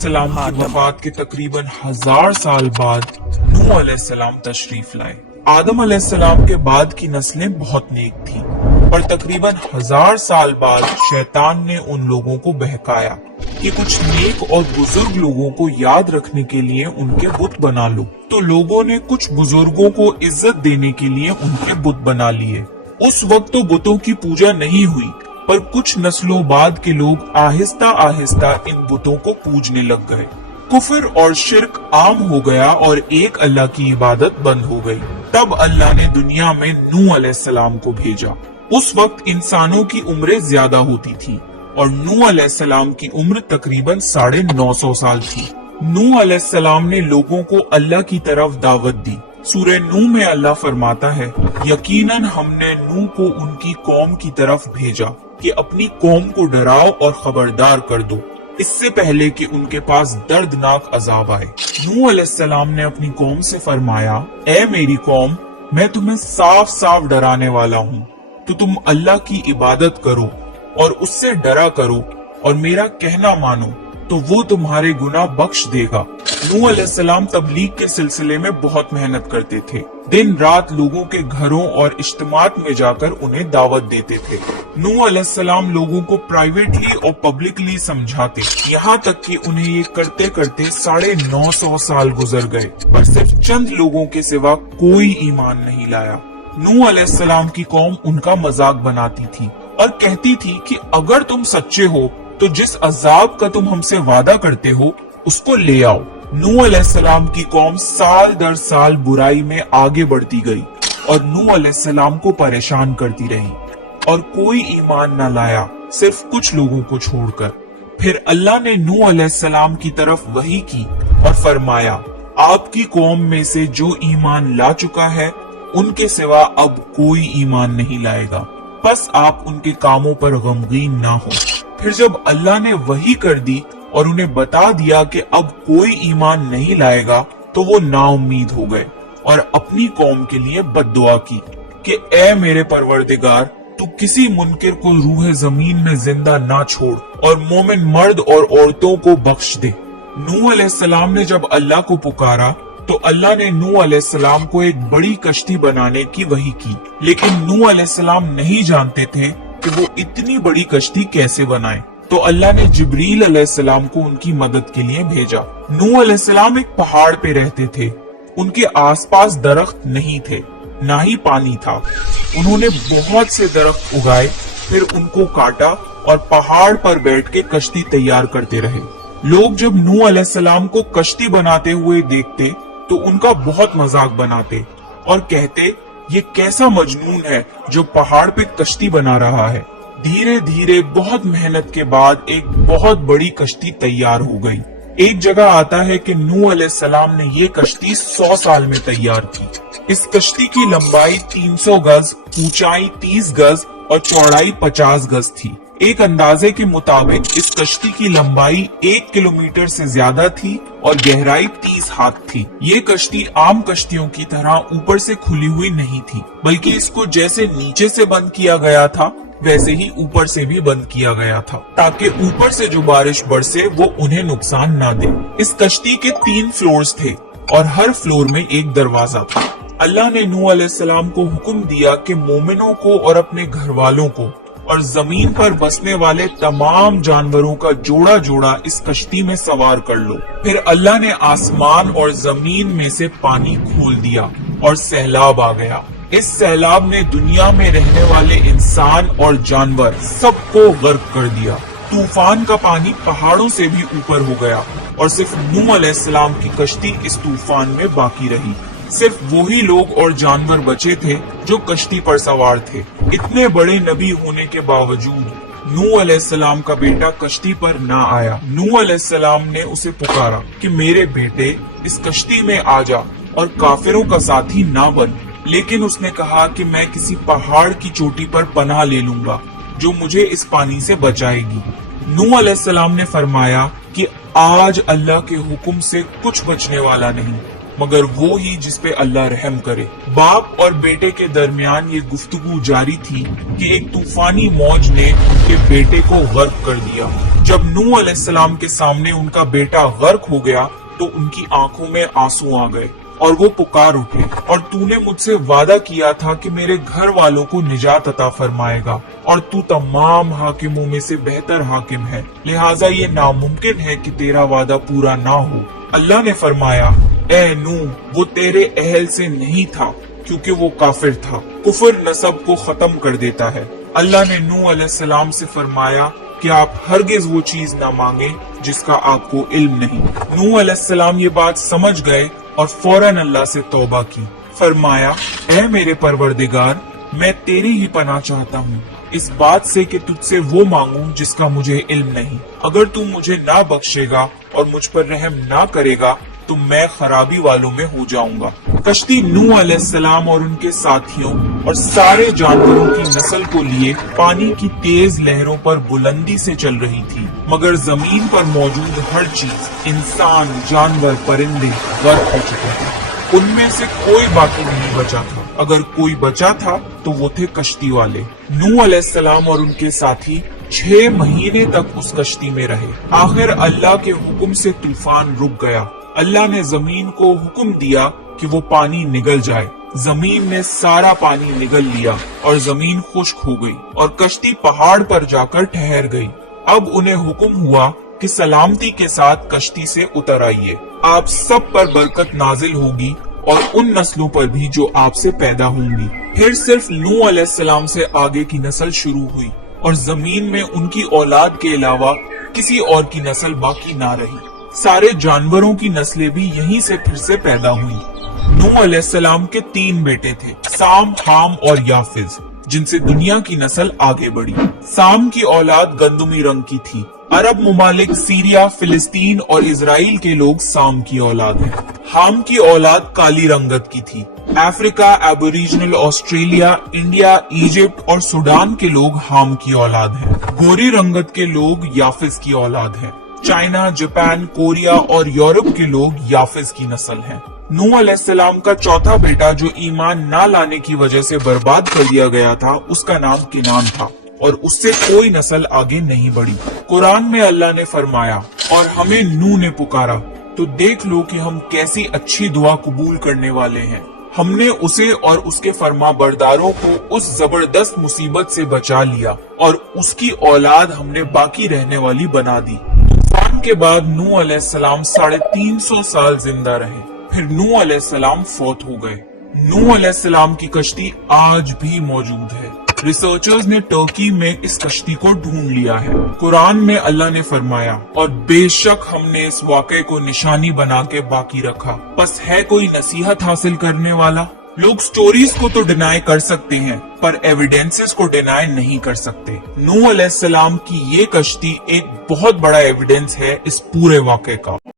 सलाम की वफात के तकरीबन 1000 साल बाद नूह अलैहिस्सलाम तशरीफ लाए। आदम अलैहिस्सलाम के बाद की नस्लें बहुत नेक थीं, पर तकरीबन 1000 साल बाद शैतान ने उन लोगों को बहकाया कि कुछ नेक और बुजुर्ग लोगों को याद रखने के लिए उनके बुत बना लो। तो लोगों ने कुछ बुजुर्गों को इज्जत देने के लिए उनके बुत बना लिए। उस वक्त तो बुतों की पूजा नहीं हुई, पर कुछ नस्लों बाद के लोग आहिस्ता आहिस्ता इन बुतों को पूजने लग गए। कुफर और शिर्क आम हो गया और एक अल्लाह की इबादत बंद हो गई। तब अल्लाह ने दुनिया में नूह अलैहिस्सलाम को भेजा। उस वक्त इंसानों की उम्रें ज्यादा होती थी और नूह अलैहिस्सलाम की उम्र तकरीबन 950 साल थी। नूह अलैहिस्सलाम ने लोगों को अल्लाह की तरफ दावत दी। सूरह नूह में अल्लाह फरमाता है, यकीनन हमने नूह को उनकी कौम की तरफ भेजा कि अपनी कौम को डराओ और खबरदार कर दो, इससे पहले कि उनके पास दर्दनाक अजाब आए। नूह अलैहिस्सलाम ने अपनी कौम से फरमाया, ए मेरी कौम, मैं तुम्हें साफ साफ डराने वाला हूँ, तो तुम अल्लाह की इबादत करो और उससे डरा करो और मेरा कहना मानो, तो वो तुम्हारे गुनाह बख्श देगा। नूह अलैहिस्सलाम तबलीग के सिलसिले में बहुत मेहनत करते थे। दिन रात लोगों के घरों और इज्तिमात में जाकर उन्हें दावत देते थे। नूह अलैहिस्सलाम लोगों को प्राइवेटली और पब्लिकली समझाते, यहाँ तक कि उन्हें ये करते करते 950 साल गुजर गए, पर सिर्फ चंद लोगों के सिवा कोई ईमान नहीं लाया। नूह अलैहिस्सलाम की कौम उनका मजाक बनाती थी और कहती थी कि अगर तुम सच्चे हो तो जिस अजाब का तुम हमसे वादा करते हो उसको ले आओ। नूह अलैहिस्सलाम की कौम साल दर साल बुराई में आगे बढ़ती गई और नूह अलैहिस्सलाम को परेशान करती रही और कोई ईमान न लाया, सिर्फ कुछ लोगों को छोड़कर। फिर अल्लाह ने नूह अलैहिस्सलाम की तरफ वही की और फरमाया, आपकी कौम में से जो ईमान ला चुका है उनके सिवा अब कोई ईमान नहीं लाएगा, बस आप उनके कामों पर गमगीन ना हो। फिर जब अल्लाह ने वही कर दी और उन्हें बता दिया कि अब कोई ईमान नहीं लाएगा, तो वो नाउम्मीद हो गए और अपनी कौम के लिए बद्दुआ की कि ए मेरे परवरदिगार, तू किसी मुनकिर को रूह जमीन में जिंदा ना छोड़ और मोमिन मर्द और औरतों को बख्श दे। नूह अलैहिस्सलाम ने जब अल्लाह को पुकारा तो अल्लाह ने नूह अलैहिस्सलाम को एक बड़ी कश्ती बनाने की वही की, लेकिन नूह अलैहिस्सलाम नहीं जानते थे कि वो इतनी बड़ी कश्ती कैसे बनाए। तो अल्लाह ने जिब्रील अलैहिस्सलाम को उनकी मदद के लिए भेजा। नूह अलैहिस्सलाम एक पहाड़ पे रहते थे। उनके आसपास दरख्त नहीं थे, ना ही पानी था। उन्होंने बहुत से दरख्त उगाए, फिर उनको काटा और पहाड़ पर बैठ के कश्ती तैयार करते रहे। लोग जब नूह अलैहिस्सलाम को कश्ती बनाते हुए देखते तो उनका बहुत मजाक बनाते और कहते, ये कैसा मजनून है जो पहाड़ पे कश्ती बना रहा है। धीरे धीरे बहुत मेहनत के बाद एक बहुत बड़ी कश्ती तैयार हो गई। एक जगह आता है कि नूह अलैहिस्सलाम ने ये कश्ती 100 साल में तैयार की। इस कश्ती की लंबाई 300 गज, ऊंचाई 30 गज और चौड़ाई 50 गज थी। एक अंदाजे के मुताबिक इस कश्ती की लंबाई 1 किलोमीटर से ज्यादा थी और गहराई 30 हाथ थी। ये कश्ती आम कश्तियों की तरह ऊपर से खुली हुई नहीं थी, बल्कि इसको जैसे नीचे से बंद किया गया था वैसे ही ऊपर से भी बंद किया गया था, ताकि ऊपर से जो बारिश बरसे वो उन्हें नुकसान न दे। इस कश्ती के 3 फ्लोर्स थे और हर फ्लोर में एक दरवाजा था। अल्लाह ने नूह अलैहिस्सलाम को हुक्म दिया कि मोमिनों को और अपने घर वालों को और जमीन पर बसने वाले तमाम जानवरों का जोड़ा जोड़ा इस कश्ती में सवार कर लो। फिर अल्लाह ने आसमान और जमीन में से पानी खोल दिया और सैलाब आ गया। इस सैलाब ने दुनिया में रहने वाले इंसान और जानवर सबको गर्क कर दिया। तूफान का पानी पहाड़ों से भी ऊपर हो गया और सिर्फ नूह अलैहिस्सलाम की कश्ती इस तूफान में बाकी रही। सिर्फ वही लोग और जानवर बचे थे जो कश्ती पर सवार थे। इतने बड़े नबी होने के बावजूद नूह अलैहिस्सलाम का बेटा कश्ती पर ना आया। नूह अलैहिस्सलाम ने उसे पुकारा कि मेरे बेटे, इस कश्ती में आ जा और काफिरों का साथी ना बन। लेकिन उसने कहा कि मैं किसी पहाड़ की चोटी पर पनाह ले लूंगा जो मुझे इस पानी से बचाएगी। नूह अलैहिस्सलाम ने फरमाया कि आज अल्लाह के हुक्म से कुछ बचने वाला नहीं। मगर वो ही जिस पे अल्लाह रहम करे। बाप और बेटे के दरमियान ये गुफ्तगू जारी थी कि एक तूफानी मौज ने उनके बेटे को गर्क कर दिया। जब नूह अलैहिस्सलाम के सामने उनका बेटा गर्क हो गया तो उनकी आंखों में आंसू आ गए और वो पुकार उठे, और तूने मुझसे वादा किया था कि मेरे घर वालों को निजात अता फरमाएगा, और तू तमाम हाकिमों में से बेहतर हाकिम है, लिहाजा ये नामुमकिन है कि तेरा वादा पूरा ना हो। अल्लाह ने फरमाया, ए नूह, वो तेरे अहल से नहीं था क्योंकि वो काफिर था। कुफर नसब को खत्म कर देता है। अल्लाह ने नूह अलैहिस्सलाम से फरमाया कि आप हरगिज वो चीज ना मांगे जिसका आपको इल्म नहीं। नूह अलैहिस्सलाम ये बात समझ गए और फौरन अल्लाह से तौबा की। फरमाया, ऐ मेरे परवरदिगार, मैं तेरी ही पनाह चाहता हूँ इस बात से कि तुझसे वो मांगूं जिसका मुझे इल्म नहीं। अगर तू मुझे ना बख्शेगा और मुझ पर रहम ना करेगा तो मैं खराबी वालों में हो जाऊंगा। कश्ती नूह अलैहिस्सलाम और उनके साथियों और सारे जानवरों की नस्ल को लिए पानी की तेज लहरों पर बुलंदी से चल रही थी, मगर जमीन पर मौजूद हर चीज, इंसान, जानवर, परिंदे गर्क हो चुके थे। उनमें से कोई बाकी नहीं बचा था। अगर कोई बचा था तो वो थे कश्ती वाले। नूह अलैहिस्सलाम और उनके साथी 6 महीने तक उस कश्ती में रहे। आखिर अल्लाह के हुक्म से तूफान रुक गया। अल्लाह ने जमीन को हुक्म दिया कि वो पानी निगल जाए। जमीन ने सारा पानी निगल लिया और जमीन खुश्क हो गई और कश्ती पहाड़ पर जाकर ठहर गई। अब उन्हें हुक्म हुआ कि सलामती के साथ कश्ती से उतर आइए। आप सब पर बरकत नाजिल होगी और उन नस्लों पर भी जो आपसे पैदा होंगी। फिर सिर्फ नूह अलैहिस्सलाम से आगे की नस्ल शुरू हुई और जमीन में उनकी औलाद के अलावा किसी और की नस्ल बाकी ना रही। सारे जानवरों की नस्लें भी यहीं से फिर से पैदा हुई। नूह अलैहिस्सलाम के 3 बेटे थे, साम, हाम और याफिज, जिनसे दुनिया की नस्ल आगे बढ़ी। साम की औलाद गंदुमी रंग की थी। अरब मुमालिक, सीरिया, फिलिस्तीन और इजराइल के लोग साम की औलाद हैं। हाम की औलाद काली रंगत की थी। Africa, aboriginal Australia, India, Egypt और सूडान के लोग हाम की औलाद हैं। गोरी रंगत के लोग याफिज की औलाद हैं। चाइना, जापान, कोरिया और यूरोप के लोग याफिज की नस्ल हैं। नूह अलैहिस्सलाम का चौथा बेटा जो ईमान ना लाने की वजह से बर्बाद कर दिया गया था, उसका नाम किनान था और उससे कोई नस्ल आगे नहीं बढ़ी। कुरान में अल्लाह ने फरमाया, और हमें नूह ने पुकारा तो देख लो कि हम कैसी अच्छी दुआ कबूल करने वाले हैं। हमने उसे और उसके फरमा बरदारों को उस जबरदस्त मुसीबत से बचा लिया और उसकी औलाद हमने बाकी रहने वाली बना दी। तूफान के बाद नूह अलैहिस्सलाम 350 साल जिंदा रहे। फिर नूह अलैहिस्सलाम फौत हो गए। नूह अलैहिस्सलाम की कश्ती आज भी मौजूद है। रिसर्चर्स ने टर्की में इस कश्ती को ढूंढ लिया है। कुरान में अल्लाह ने फरमाया, और बेशक हमने इस वाक़े को निशानी बना के बाकी रखा। बस है कोई नसीहत हासिल करने वाला? लोग स्टोरीज को तो डिनाई कर सकते हैं पर एविडेंसेस को डिनाई नहीं कर सकते। नूह अलैहिस्सलाम की ये कश्ती एक बहुत बड़ा एविडेंस है इस पूरे वाक़े का।